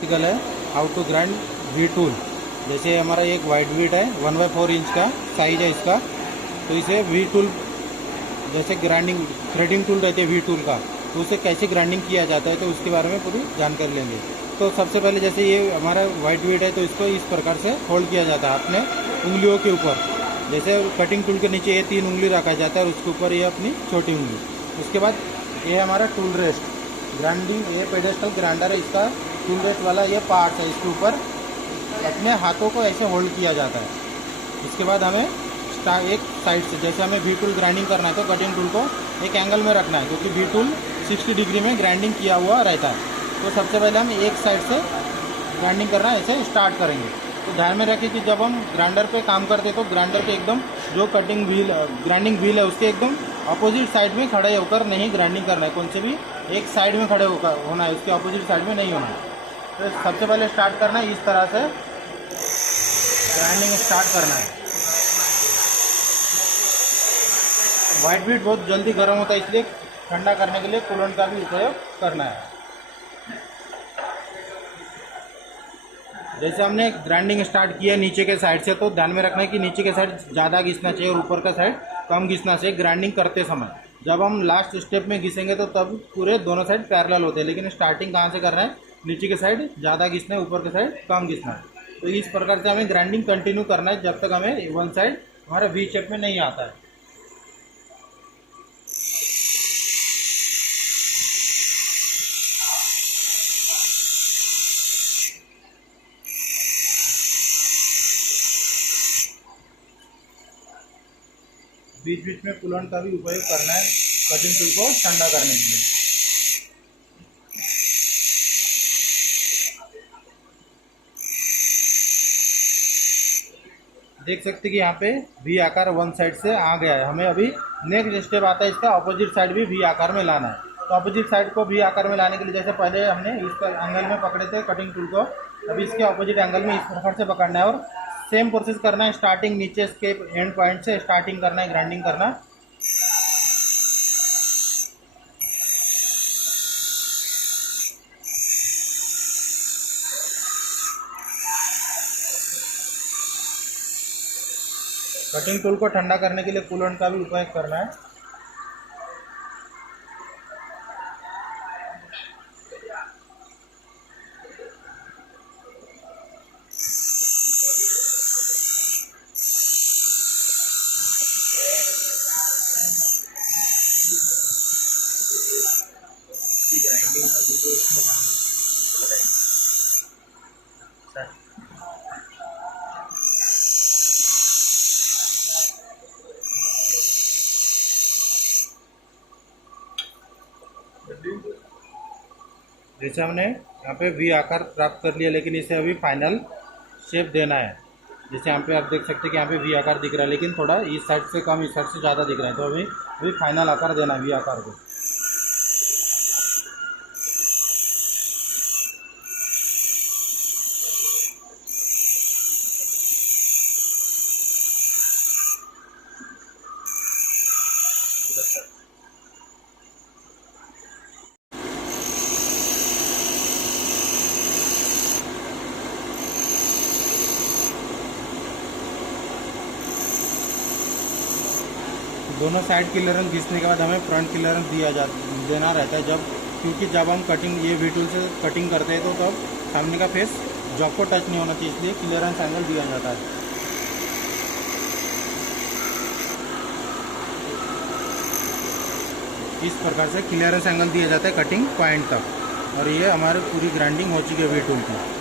Practical है how to grind V tool. जैसे हमारा एक वाइट वीट है 1/4 इंच का साइज है इसका, तो इसे वी टूल जैसे ग्राइंडिंग थ्रेडिंग टूल रहती है वी टूल का, तो उसे कैसे ग्राइंडिंग किया जाता है तो उसके बारे में पूरी जानकारी लेंगे। तो सबसे पहले जैसे ये हमारा वाइट वीट है तो इसको इस प्रकार से होल्ड किया जाता है अपने उंगलियों के ऊपर। जैसे कटिंग टूल के नीचे ये 3 उंगली रखा जाता है और उसके ऊपर ये अपनी छोटी उंगली। उसके बाद ये हमारा टूल रेस्ट ग्राइंडिंग, ये पेडेस्टल ग्राइंडर है, इसका टूल रेस्ट वाला ये पार्ट है, इसके ऊपर अपने हाथों को ऐसे होल्ड किया जाता है। इसके बाद हमें एक साइड से जैसे हमें वी टूल ग्राइंडिंग करना है तो कटिंग टूल को एक एंगल में रखना है, क्योंकि वी टूल 60 डिग्री में ग्राइंडिंग किया हुआ रहता है। तो सबसे पहले हम एक साइड से ग्राइंडिंग करना ऐसे स्टार्ट करेंगे। तो ध्यान में रखिए कि जब हम ग्राइंडर पे काम करते हैं तो ग्राइंडर के एकदम जो कटिंग व्हील ग्राइंडिंग व्हील है उसके एकदम अपोजिट साइड में खड़े होकर नहीं ग्राइंडिंग करना है, कौन से भी एक साइड में खड़े होकर होना है, उसके अपोजिट साइड में नहीं होना है। तो सबसे पहले स्टार्ट करना है, इस तरह से ग्राइंडिंग स्टार्ट करना है। वाइट वीट बहुत जल्दी गर्म होता है, इसलिए ठंडा करने के लिए कूलेंट का भी उपयोग करना है। जैसे हमने ग्राइंडिंग स्टार्ट किया नीचे के साइड से, तो ध्यान में रखना है कि नीचे के साइड ज़्यादा घिसना चाहिए और ऊपर का साइड कम घिसना चाहिए ग्राइंडिंग करते समय। जब हम लास्ट स्टेप में घिसेंगे तो तब पूरे दोनों साइड पैरेलल होते हैं, लेकिन स्टार्टिंग कहाँ से करना है, नीचे के साइड ज़्यादा घिसना है, ऊपर के साइड कम घिसना है। तो इस प्रकार से हमें ग्राइंडिंग कंटिन्यू करना है जब तक हमें वन साइड हमारा वी शेप में नहीं आता है। बीच बीच में कूलेंट का भी उपयोग करना है कटिंग टूल को ठंडा करने के लिए। देख सकते हैं कि यहाँ पे वी आकार वन साइड से आ गया है। हमें अभी नेक्स्ट स्टेप आता है, इसका अपोजिट साइड भी वी आकार में लाना है। तो अपोजिट साइड को वी आकार में लाने के लिए जैसे पहले हमने इस एंगल में पकड़े थे कटिंग टूल को, अभी इसके अपोजिट एंगल में इस प्रकार से पकड़ना है और सेम प्रोसेस करना है। स्टार्टिंग नीचे के एंड पॉइंट से स्टार्टिंग करना है ग्राइंडिंग करना। कटिंग टूल को ठंडा करने के लिए कूलेंट का भी उपयोग करना है। ग्राइंडिंग का वीडियो इसमें जैसे हमने यहाँ पे वी आकार प्राप्त कर लिया, लेकिन इसे अभी फाइनल शेप देना है। जैसे यहाँ पे आप देख सकते हैं कि यहाँ पे वी आकार दिख रहा है, लेकिन थोड़ा इस साइड से कम इस साइड से ज़्यादा दिख रहा है, तो अभी फाइनल आकार देना है वी आकार को। दोनों साइड क्लियरेंस घिसने के बाद हमें फ्रंट क्लियरेंस देना रहता है, क्योंकि जब हम कटिंग ये वी टूल से कटिंग करते हैं तो तब सामने का फेस जॉब को टच नहीं होना चाहिए, इसलिए क्लियरेंस एंगल दिया जाता है। इस प्रकार से क्लियरेंस एंगल दिया जाता है कटिंग पॉइंट तक। और ये हमारी पूरी ग्राइंडिंग हो चुकी है वी टूल की।